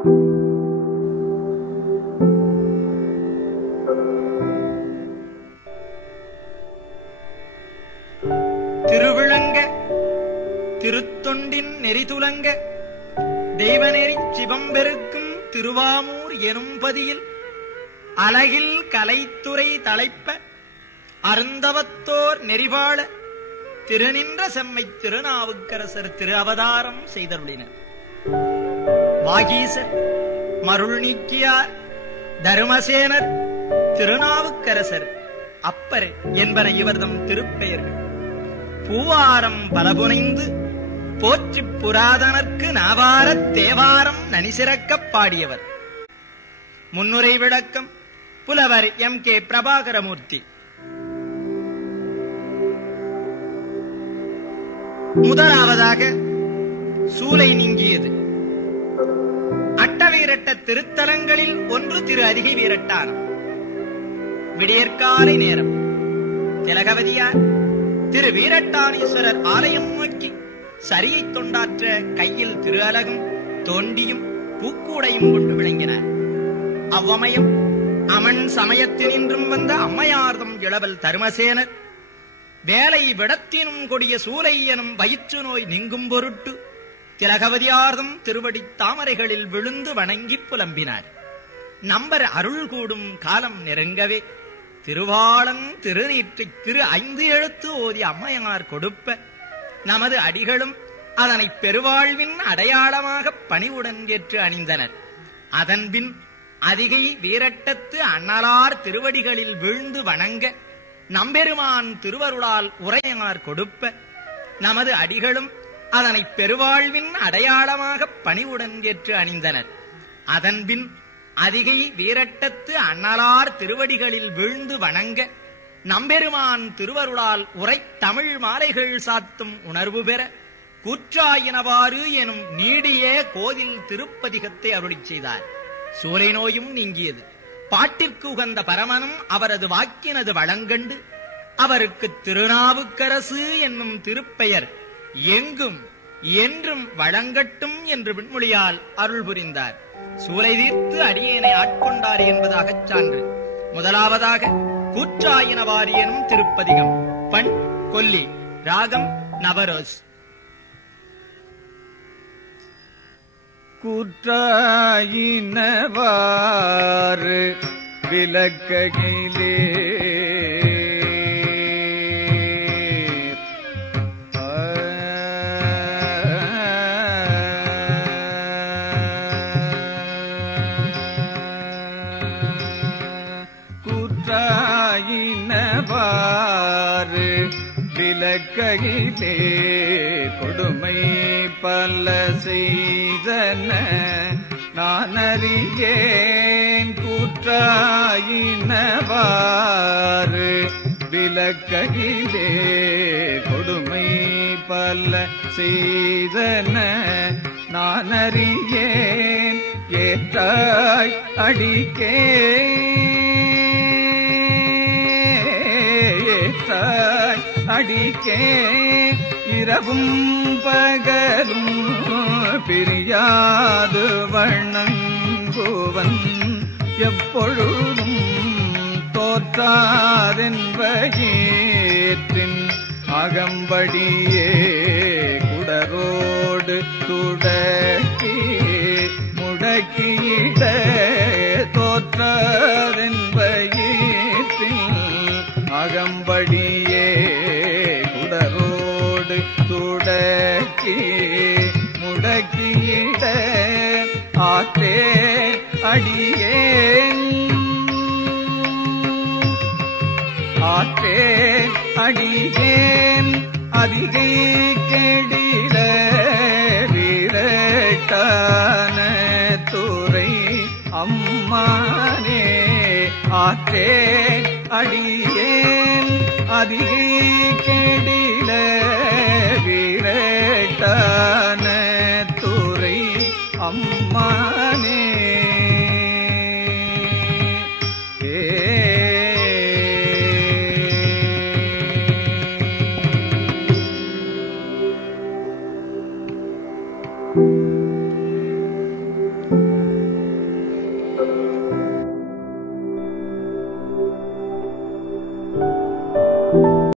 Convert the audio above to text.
திருவிளங்க திருத்தொண்டின் நெறிதுலங்க தெய்வநெறி சிவம்பெருக்கும் திருவாமூர் எனும்பதியில் அலகில் கலைத்துறை தலைப்ப அருந்தவத்தோர் நெறிவாழ திருநின்ற செம்மை திருநாவுக்கரசர் திரு அவதாரம் செய்தருளினர். வாகீசர், மருள் நீக்கியார், தருமசேனர், திருநாவுக்கரசர், அப்பர் என்பன இவர்தம் திருப்பெயர்கள். பூவாரம் பலபுனைந்து போற்றி புராதனர்க்கு நாவாரத் தேவாரம் நனிசிறக்கப் பாடியவர். முன்னுரை விளக்கம் புலவர் எம் கே பிரபாகரமூர்த்தி. முதலாவதாக சூலை நீங்கியது. அட்டவீரட்ட திருத்தலங்களில் ஒன்று திரு அதிகை வீரட்டானம். விடியற்காலை நேரம் திலகவதியார் திரு வீரட்டானீஸ்வரர் ஆலயம் நோக்கி சரியை தொண்டாற்ற கையில் திரு அலகும் தோண்டியும் பூக்கூடையும் கொண்டு விளங்கினார். அவ்வமயம் அமன் சமயத்தினின்றும் வந்த அம்மையார்தம் இளவல் தருமசேனர் வேலை விடத்தினும் கொடிய சூலை எனும் வயிற்று நோய் நீங்கும் பொருட்டு திலகவதியார்தம் திருவடி தாமரைகளில் விழுந்து வணங்கி புலம்பினார். நம்பர் அருள் கூடும் காலம் நெருங்கவே திருவாளன் திருநீற்றை திரு 5 எழுத்து ஓதி அம்மையார் கொடுப்ப நமது அடிகளும் அதனை பெருவாழ்வின் அடையாளமாக பணிவுடன் ஏற்று அணிந்தனர். அதன்பின் அதிகை வீரட்டத்து அண்ணலார் திருவடிகளில் வீழ்ந்து வணங்க நம்பெருமான் திருவருளால் உரையார் கொடுப்ப நமது அடிகளும் அதனை பெருவாழ்வின் அடையாளமாக பணிவுடன் ஏற்று அணிந்தனர். அதன்பின் அதிகை வீரட்டத்து அண்ணலார் திருவடிகளில் வீழ்ந்து வணங்க நம்பெருமான் திருவருளால் உரை தமிழ் மாலைகள் சாத்தும் உணர்வு பெற கூற்றாயினவாறு எனும் நீடிய கோதில் திருப்பதிகத்தை அருளிச் செய்தார். சூலை நோயும் நீங்கியது. பாட்டிற்கு உகந்த பரமனும் அவரது வாக்கினது வளங்கண்டு அவருக்கு திருநாவுக்கரசு என்னும் திருப்பெயர் எங்கும் என்றும் வழங்கட்டும் என்று விண்மொழியால் அருள் புரிந்தார். சூலை தீர்த்து அடியேனை ஆட்கொண்டார் என்பதாகச் சான்று. முதலாவதாக கூற்றாயினவாறு எனும் திருப்பதிகம். பண் கொல்லி, ராகம் நவரோஸ். கூற்றாயினவாறு விளக்ககிலே கூற்றாயினவாறு விளக்ககிலே கொடுமை பல செய்தன நான் அறியேன். கூற்றாயினவாறு விளக்ககிலே கொடுமை பல செய்தன நான் அறியேன். ஏற்றாய் அடிக்கே ஏற்றாய் அடிக்கே இரவும் பகலும் பிரியாது வணங்குவன் எப்பொழுதும் தோற்றாரென்பயிற்றின் அகம்படியே குடரோடு துடக்கி முடக்கியிட தோற்றாரென்பயிற்றின் அகம்படியே குடரோடு துடக்கி முடக்கியிட ஆற்றே அடியேன் ஆற்றே அடியேன் அதிகை கெடில வீரட்டான துறை அம்மானே. ஆற்றே அடியேன் அதிகை கெடில வீரட்டான துறை அம்மானே. Thank you.